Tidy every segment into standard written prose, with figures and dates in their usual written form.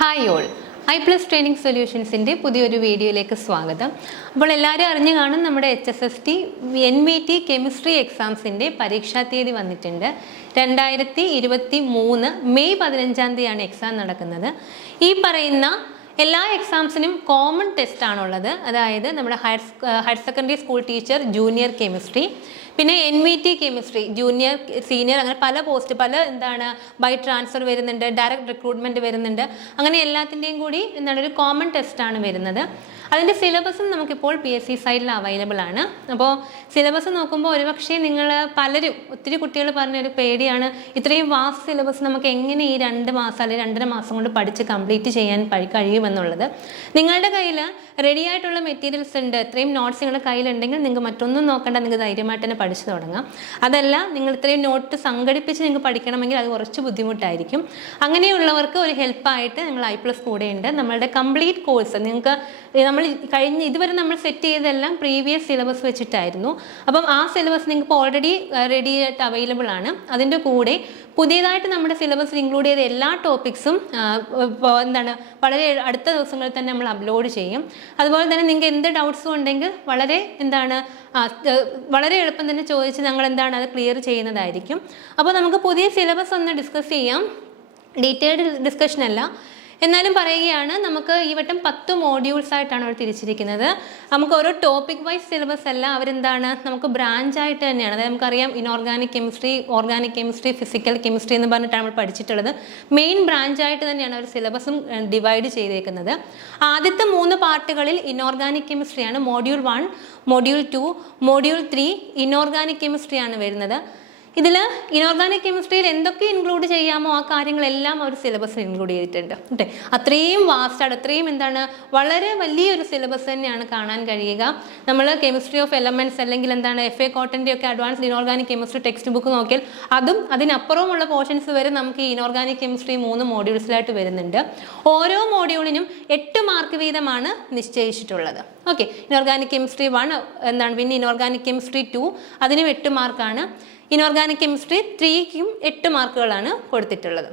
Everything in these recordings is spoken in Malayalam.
ഹായ് ഓൾ, iPlus ട്രെയിനിങ് സൊല്യൂഷൻസിൻ്റെ പുതിയൊരു വീഡിയോയിലേക്ക് സ്വാഗതം. അപ്പോൾ എല്ലാവരും അറിഞ്ഞു കാണും, നമ്മുടെ HSST NVT കെമിസ്ട്രി എക്സാംസിൻ്റെ പരീക്ഷാ തീയതി വന്നിട്ടുണ്ട്. 2023 മെയ് 15 എക്സാം നടക്കുന്നത്. ഈ പറയുന്ന എല്ലാ എക്സാംസിനും കോമൺ ടെസ്റ്റ് ആണുള്ളത്. അതായത് നമ്മുടെ higher secondary school teacher junior chemistry, പിന്നെ NVT കെമിസ്ട്രി ജൂനിയർ സീനിയർ, അങ്ങനെ പല ബൈ ട്രാൻസ്ഫർ വരുന്നുണ്ട്, ഡയറക്റ്റ് റിക്രൂട്ട്മെൻറ്റ് വരുന്നുണ്ട്. അങ്ങനെ എല്ലാത്തിൻ്റെയും കൂടി ഒരു കോമൺ ടെസ്റ്റാണ് വരുന്നത്. അതിൻ്റെ സിലബസും നമുക്കിപ്പോൾ PSC സൈഡിൽ അവൈലബിൾ ആണ്. അപ്പോൾ സിലബസ് നോക്കുമ്പോൾ ഒരുപക്ഷെ ഒത്തിരി കുട്ടികൾ പറഞ്ഞൊരു പേടിയാണ്, ഇത്രയും വാസ്റ്റ് സിലബസ് നമുക്ക് എങ്ങനെ ഈ 2 മാസം അല്ലെങ്കിൽ 2.5 മാസം കൊണ്ട് പഠിച്ച് കംപ്ലീറ്റ് ചെയ്യാൻ കഴിയുമെന്നുള്ളത്. നിങ്ങളുടെ കയ്യിൽ റെഡി ആയിട്ടുള്ള മെറ്റീരിയൽസ് ഉണ്ട്, ഇത്രയും നോട്ട്സ് നിങ്ങളുടെ കയ്യിലുണ്ടെങ്കിൽ നിങ്ങൾക്ക് മറ്റൊന്നും നോക്കേണ്ട, നിങ്ങൾക്ക് ധൈര്യമായിട്ട് തന്നെ പഠിച്ചു തുടങ്ങാം. അതല്ല, നിങ്ങൾ ഇത്രയും നോട്ട് സംഘടിപ്പിച്ച് നിങ്ങൾക്ക് പഠിക്കണമെങ്കിൽ അത് കുറച്ച് ബുദ്ധിമുട്ടായിരിക്കും. അങ്ങനെയുള്ളവർക്ക് ഒരു ഹെൽപ്പായിട്ട് നിങ്ങൾ iPlus കൂടെയുണ്ട്. നമ്മളുടെ കംപ്ലീറ്റ് കോഴ്സ് നിങ്ങൾക്ക് ഇതുവരെ നമ്മൾ സെറ്റ് ചെയ്തതെല്ലാം പ്രീവിയസ് സിലബസ് വെച്ചിട്ടായിരുന്നു. അപ്പം ആ സിലബസ് നിങ്ങൾക്ക് ഇപ്പോൾ ഓൾറെഡി റെഡി ആയിട്ട് അവൈലബിൾ ആണ്. അതിൻ്റെ കൂടെ പുതിയതായിട്ട് നമ്മുടെ സിലബസിൽ ഇൻക്ലൂഡ് ചെയ്ത എല്ലാ ടോപ്പിക്സും വളരെ അടുത്ത ദിവസങ്ങളിൽ തന്നെ നമ്മൾ അപ്ലോഡ് ചെയ്യും. അതുപോലെ തന്നെ നിങ്ങൾക്ക് എന്ത് ഡൗട്ട്സും ഉണ്ടെങ്കിൽ വളരെ എളുപ്പം തന്നെ ചോദിച്ച് ഞങ്ങൾ അത് ക്ലിയർ ചെയ്യുന്നതായിരിക്കും. അപ്പോൾ നമുക്ക് പുതിയ സിലബസ് ഒന്ന് ഡിസ്കസ് ചെയ്യാം. ഡീറ്റെയിൽഡ് ഡിസ്കഷൻ അല്ല, എന്നാലും പറയുകയാണ്. നമുക്ക് ഈ വട്ടം 10 മോഡ്യൂൾസ് ആയിട്ടാണ് അവർ തിരിച്ചിരിക്കുന്നത്. നമുക്ക് ഓരോ ടോപ്പിക് വൈസ് സിലബസ് അല്ല, നമുക്ക് ബ്രാഞ്ചായിട്ട് തന്നെയാണ്. അതായത് നമുക്കറിയാം, inorganic chemistry, organic chemistry, physical chemistry എന്ന് പറഞ്ഞിട്ടാണ് നമ്മൾ പഠിച്ചിട്ടുള്ളത്. മെയിൻ ബ്രാഞ്ചായിട്ട് തന്നെയാണ് അവർ സിലബസും ഡിവൈഡ് ചെയ്തേക്കുന്നത്. ആദ്യത്തെ 3 പാർട്ടുകളിൽ ഇനോർഗാനിക് കെമിസ്ട്രിയാണ്. മോഡ്യൂൾ 1, മോഡ്യൂൾ 2, മോഡ്യൂൾ 3 ഇനോർഗാനിക് കെമിസ്ട്രിയാണ് വരുന്നത്. ഇതിൽ ഇനോർഗാനിക് കെമിസ്ട്രിയിൽ എന്തൊക്കെ ഇൻക്ലൂഡ് ചെയ്യാമോ ആ കാര്യങ്ങളെല്ലാം അവർ സിലബസിൽ ഇൻക്ലൂഡ് ചെയ്തിട്ടുണ്ട്. അത്രയും വാസ്റ്റാണ്, അത്രയും വളരെ വലിയൊരു സിലബസ് തന്നെയാണ് കാണാൻ കഴിയുക. നമ്മൾ കെമിസ്ട്രി ഓഫ് എലമെന്റ്സ് അല്ലെങ്കിൽ FA കോട്ടൻ്റെ ഒക്കെ advanced inorganic chemistry text book നോക്കിയാൽ അതും അതിനപ്പുറമുള്ള പോർഷൻസ് വരെ നമുക്ക് ഈ ഇനോർഗാനിക് കെമിസ്ട്രി 3 മോഡ്യൂൾസിലായിട്ട് വരുന്നുണ്ട്. ഓരോ മോഡ്യൂളിനും 8 മാർക്ക് വീതമാണ് നിശ്ചയിച്ചിട്ടുള്ളത്. ഓക്കെ, ഇനോർഗാനിക് കെമിസ്ട്രി 1 പിന്നെ ഇനോർഗാനിക് കെമിസ്ട്രി 2 അതിനും 8 മാർക്കാണ്. ഇനോർഗാനിക് കെമിസ്ട്രി 3ക്കും 8 മാർക്കുകളാണ് കൊടുത്തിട്ടുള്ളത്.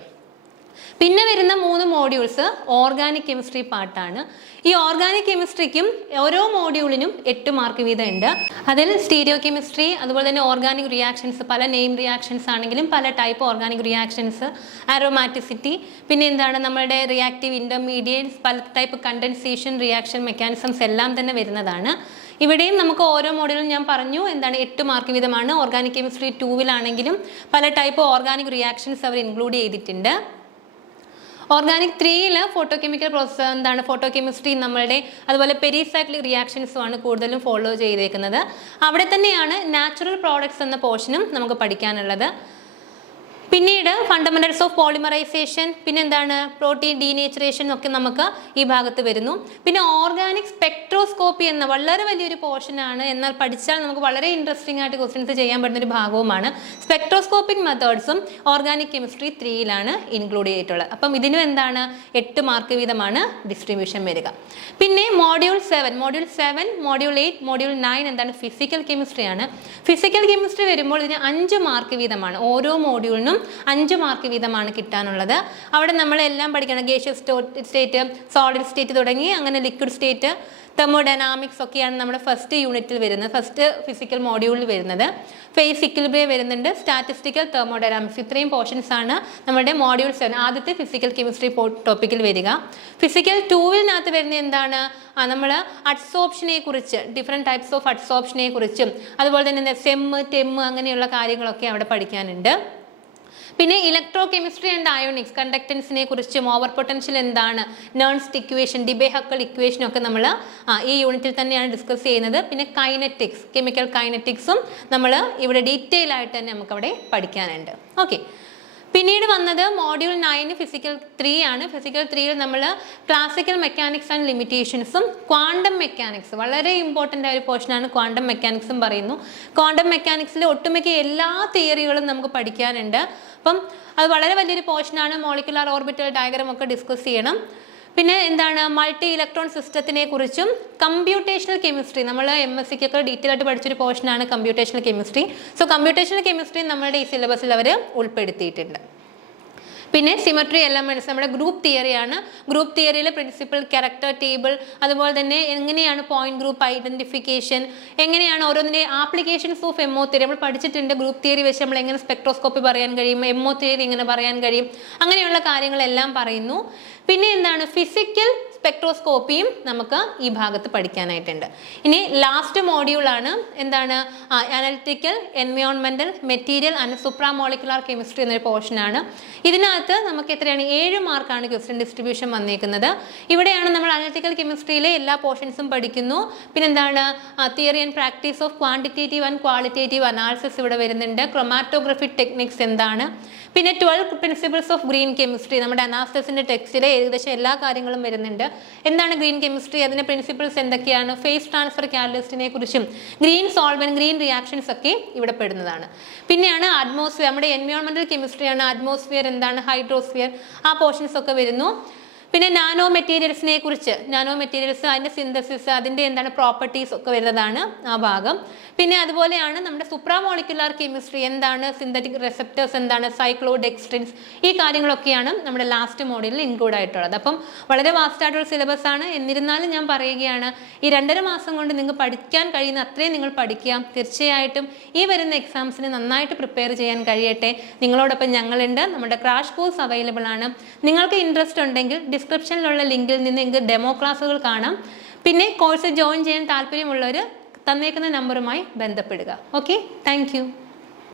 പിന്നെ വരുന്ന 3 മോഡ്യൂൾസ് ഓർഗാനിക് കെമിസ്ട്രി പാർട്ടാണ്. ഈ ഓർഗാനിക് കെമിസ്ട്രിക്കും ഓരോ മോഡ്യൂളിനും 8 മാർക്ക് വീതം ഉണ്ട്. അതിൽ സ്റ്റീരിയോ കെമിസ്ട്രി, അതുപോലെ തന്നെ ഓർഗാനിക് റിയാക്ഷൻസ്, പല നെയിം റിയാക്ഷൻസ് ആണെങ്കിലും പല ടൈപ്പ് ഓർഗാനിക് റിയാക്ഷൻസ്, ആരോമാറ്റിസിറ്റി, പിന്നെ നമ്മളുടെ റിയാക്റ്റീവ് ഇന്റർമീഡിയറ്റ്സ്, പല ടൈപ്പ് കണ്ടൻസേഷൻ, റിയാക്ഷൻ മെക്കാനിസംസ് എല്ലാം തന്നെ വരുന്നതാണ്. ഇവിടെയും നമുക്ക് ഓരോ മോഡ്യൂളും ഞാൻ പറഞ്ഞു 8 മാർക്ക് വീതമാണ്. ഓർഗാനിക് കെമിസ്ട്രി 2-ലാണെങ്കിലും പല ടൈപ്പ് ഓർഗാനിക് റിയാക്ഷൻസ് അവർ ഇൻക്ലൂഡ് ചെയ്തിട്ടുണ്ട്. ഓർഗാനിക് 3-ൽ ഫോട്ടോകെമിക്കൽ പ്രോസസ് ഫോട്ടോ കെമിസ്ട്രി അതുപോലെ പെരിസൈക്ലിക് റിയാക്ഷൻസുമാണ് കൂടുതലും ഫോളോ ചെയ്തേക്കുന്നത്. അവിടെ തന്നെയാണ് നാച്ചുറൽ പ്രോഡക്ട്സ് എന്ന പോർഷനും നമുക്ക് പഠിക്കാനുള്ളത്. പിന്നീട് ഫണ്ടമെന്റൽസ് ഓഫ് പോളിമറൈസേഷൻ, പിന്നെ പ്രോട്ടീൻ ഡീനേച്ചറേഷൻ ഒക്കെ നമുക്ക് ഈ ഭാഗത്ത് വരുന്നു. പിന്നെ ഓർഗാനിക് സ്പെക്ട്രോസ്കോപ്പി എന്ന വളരെ വലിയൊരു പോർഷനാണ്, എന്നാൽ പഠിച്ചാൽ നമുക്ക് വളരെ ഇൻട്രസ്റ്റിംഗ് ആയിട്ട് ക്വസ്റ്റ്യൻസ് ചെയ്യാൻ പറ്റുന്ന ഒരു ഭാഗവുമാണ്. സ്പെക്ട്രോസ്കോപ്പിക് മെത്തേഡ്സും ഓർഗാനിക് കെമിസ്ട്രി 3-ലാണ് ഇൻക്ലൂഡ് ചെയ്തിട്ടുള്ളത്. അപ്പം ഇതിനും 8 മാർക്ക് വീതമാണ് ഡിസ്ട്രിബ്യൂഷൻ വരിക. പിന്നെ മോഡ്യൂൾ 7, മോഡ്യൂൾ 8, മോഡ്യൂൾ 9 ഫിസിക്കൽ കെമിസ്ട്രിയാണ്. ഫിസിക്കൽ കെമിസ്ട്രി വരുമ്പോൾ ഇതിന് 5 മാർക്ക് വീതമാണ്. ഓരോ മോഡ്യൂളിനും 5 മാർക്ക് വീതമാണ് കിട്ടാനുള്ളത്. അവിടെ നമ്മളെല്ലാം പഠിക്കണം. ഗേഷ്യസ് സ്റ്റേറ്റ്, സോളിഡ് സ്റ്റേറ്റ് തുടങ്ങി അങ്ങനെ ലിക്വിഡ് സ്റ്റേറ്റ്, തെർമോഡൈനാമിക്സ് ഒക്കെയാണ് നമ്മുടെ ഫസ്റ്റ് യൂണിറ്റിൽ വരുന്നത്, ഫസ്റ്റ് ഫിസിക്കൽ മോഡ്യൂളിൽ വരുന്നത്. ഫേസ് ഇക്വിലിബ്രിയം വരുന്നുണ്ട്, സ്റ്റാറ്റിസ്റ്റിക്കൽ, തെർമോഡൈനാമിക്സ്, ഇത്രയും പോർഷൻസ് ആണ് നമ്മുടെ മോഡ്യൂൾ 7 ആദ്യത്തെ ഫിസിക്കൽ കെമിസ്ട്രി ടോപ്പിക്കിൽ വരിക. ഫിസിക്കൽ 2-വിനകത്ത് വരുന്ന നമ്മൾ അഡ്സോപ്ഷനെ കുറിച്ച്, ഡിഫറെൻറ്റ് ടൈപ്സ് ഓഫ് അഡ്സോപ്ഷനെ കുറിച്ചും അതുപോലെ തന്നെ സെം, ടെം അങ്ങനെയുള്ള കാര്യങ്ങളൊക്കെ അവിടെ പഠിക്കാനുണ്ട്. പിന്നെ ഇലക്ട്രോ കെമിസ്ട്രി ആൻഡ് അയോണിക്സ്, കണ്ടക്ടൻസിനെ കുറിച്ചും over potential Nernst equation, Debye Huckel equation ഒക്കെ നമ്മൾ ഈ യൂണിറ്റിൽ തന്നെയാണ് ഡിസ്കസ് ചെയ്യുന്നത്. പിന്നെ കൈനറ്റിക്സ്, കെമിക്കൽ കൈനറ്റിക്സും നമ്മൾ ഇവിടെ ഡീറ്റെയിൽ ആയിട്ട് തന്നെ നമുക്കവിടെ പഠിക്കാനുണ്ട്. ഓക്കെ, പിന്നീട് വന്നത് മോഡ്യൂൾ 9 ഫിസിക്കൽ 3 ആണ്. ഫിസിക്കൽ 3-ൽ നമ്മൾ ക്ലാസിക്കൽ മെക്കാനിക്സ് ആൻഡ് ലിമിറ്റേഷൻസും ക്വാണ്ടം മെക്കാനിക്സ്, വളരെ ഇമ്പോർട്ടൻ്റ് ആയ ഒരു പോർഷനാണ് ക്വാണ്ടം മെക്കാനിക്സും പറയുന്നു. ക്വാണ്ടം മെക്കാനിക്സിൽ ഒട്ടുമിക്ക എല്ലാ തിയറികളും നമുക്ക് പഠിക്കാനുണ്ട്. അപ്പം അത് വളരെ വലിയൊരു പോർഷനാണ്. മോളിക്കുലാർ ഓർബിറ്റൽ ഡയഗ്രാം ഒക്കെ ഡിസ്കസ് ചെയ്യണം. പിന്നെ മൾട്ടി ഇലക്ട്രോൺ സിസ്റ്റത്തിനെ കുറിച്ചും കമ്പ്യൂട്ടേഷണൽ കെമിസ്ട്രി, നമ്മൾ MSc-ക്കൊക്കെ ഡീറ്റെയിൽ ആയിട്ട് പഠിച്ചൊരു പോർഷനാണ് computational chemistry. So computational chemistry നമ്മളുടെ ഈ സിലബസിൽ അവർ ഉൾപ്പെടുത്തിയിട്ടുണ്ട്. പിന്നെ സിമട്രി എലമെന്റ്സ് നമ്മുടെ ഗ്രൂപ്പ് തിയറിയാണ്. ഗ്രൂപ്പ് തിയറിയിലെ പ്രിൻസിപ്പൽ, ക്യാരക്ടർ ടേബിൾ, അതുപോലെ തന്നെ എങ്ങനെയാണ് പോയിന്റ് ഗ്രൂപ്പ് ഐഡന്റിഫിക്കേഷൻ, എങ്ങനെയാണ് ഓരോന്നിന്റെ ആപ്ലിക്കേഷൻസ് ഓഫ് MO തിയറി നമ്മൾ പഠിച്ചിട്ടുണ്ട്. ഗ്രൂപ്പ് തിയറി വെച്ച് നമ്മൾ എങ്ങനെ സ്പെക്ട്രോസ്കോപ്പി പറയാൻ കഴിയും, MO തിയറി എങ്ങനെ പറയാൻ കഴിയും, അങ്ങനെയുള്ള കാര്യങ്ങളെല്ലാം പറയുന്നു. പിന്നെ എന്താണ് ഫിസിക്കൽ സ്പെക്ട്രോസ്കോപ്പിയും നമുക്ക് ഈ ഭാഗത്ത് പഠിക്കാനായിട്ടുണ്ട്. ഇനി ലാസ്റ്റ് മോഡ്യൂളാണ് എന്താണ് അനലിറ്റിക്കൽ, എൻവയോൺമെന്റൽ, മെറ്റീരിയൽ ആൻഡ് സുപ്രാമോളിക്കുലാർ കെമിസ്ട്രി എന്നൊരു പോർഷനാണ്. ഇതിനകത്ത് നമുക്ക് എത്രയാണ് 7 മാർക്കാണ് ക്വസ്റ്റ്യൻ ഡിസ്ട്രിബ്യൂഷൻ വന്നിരിക്കുന്നത്. ഇവിടെയാണ് നമ്മൾ അനലിറ്റിക്കൽ കെമിസ്ട്രിയിലെ എല്ലാ പോർഷൻസും പഠിക്കുന്നു. പിന്നെ എന്താണ് theory and practice of quantitative and qualitative analysis ഇവിടെ വരുന്നുണ്ട്. ക്രൊമാറ്റോഗ്രഫിക് ടെക്നിക്സ് എന്താണ്, പിന്നെ 12 പ്രിൻസിപ്പിൾസ് ഓഫ് ഗ്രീൻ കെമിസ്ട്രി നമ്മുടെ അനാസ്റ്റസിന്റെ ടെക്സ്റ്റിലെ ഏകദേശം എല്ലാ കാര്യങ്ങളും വരുന്നുണ്ട്. എന്താണ് ഗ്രീൻ കെമിസ്ട്രി, അതിന്റെ പ്രിൻസിപ്പിൾസ് എന്തൊക്കെയാണ്, ഫേസ് ട്രാൻസ്ഫർ കാറ്റലിസ്റ്റിനെ കുറിച്ചും ഗ്രീൻ സോൾവെന്റ്, ഗ്രീൻ റിയാക്ഷൻസ് ഒക്കെ ഇവിടെ പെടുന്നതാണ്. പിന്നെയാണ് അറ്റ്മോസ്ഫിയർ, നമ്മുടെ എൻവയോൺമെന്റൽ കെമിസ്ട്രിയാണ്. അറ്റ്മോസ്ഫിയർ എന്താണ്, ഹൈഡ്രോസ്ഫിയർ, ആ പോർഷൻസ് ഒക്കെ വരുന്നു. പിന്നെ നാനോ മെറ്റീരിയൽസിനെ കുറിച്ച്, നാനോ മെറ്റീരിയൽസ്, അതിന്റെ സിന്തസിസ്, അതിന്റെ എന്താണ് പ്രോപ്പർട്ടീസ് ഒക്കെ വരുന്നതാണ് ആ ഭാഗം. പിന്നെ അതുപോലെയാണ് നമ്മുടെ സുപ്രാമോളിക്കുലാർ കെമിസ്ട്രി, എന്താണ് സിന്തറ്റിക് റിസപ്റ്റേഴ്സ്, എന്താണ് സൈക്ലോഡെക്സ്ട്രിൻസ്, ഈ കാര്യങ്ങളൊക്കെയാണ് നമ്മുടെ ലാസ്റ്റ് മോഡ്യൂളിൽ ഇൻക്ലൂഡ് ആയിട്ടുള്ളത്. അപ്പം വളരെ വാസ്റ്റ് ആയിട്ടുള്ള സിലബസ് ആണ്. എന്നിരുന്നാലും ഞാൻ പറയുകയാണ്, ഈ 2.5 മാസം കൊണ്ട് നിങ്ങൾക്ക് പഠിക്കാൻ കഴിയുന്ന അത്രയും നിങ്ങൾ പഠിക്കുക. തീർച്ചയായിട്ടും ഈ വരുന്ന എക്സാംസിന് നന്നായിട്ട് പ്രിപ്പയർ ചെയ്യാൻ കഴിയട്ടെ. നിങ്ങളോടൊപ്പം ഞങ്ങളുണ്ട്. നമ്മുടെ ക്രാഷ് കോഴ്സ് അവൈലബിൾ ആണ്. നിങ്ങൾക്ക് ഇൻട്രസ്റ്റ് ഉണ്ടെങ്കിൽ ഡിസ്ക്രിപ്ഷനിലുള്ള ലിങ്കിൽ നിന്ന് നിങ്ങൾക്ക് ഡെമോ ക്ലാസ്സുകൾ കാണാം. പിന്നെ കോഴ്സ് ജോയിൻ ചെയ്യാൻ താല്പര്യമുള്ളവർ തന്നേക്കുന്ന നമ്പറുമായി ബന്ധപ്പെടുക. Okay, thank you.